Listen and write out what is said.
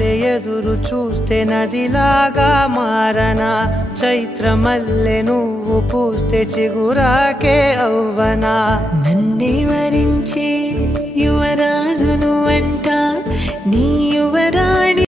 వల్లే ఎదురు చూస్తే నదిలాగా మారనా చైత్రమల్లె నువ్వు పూస్తే చిగురాకే అవ్వనా నన్నే వరించే యువరాజును అంట నీ యువరాణి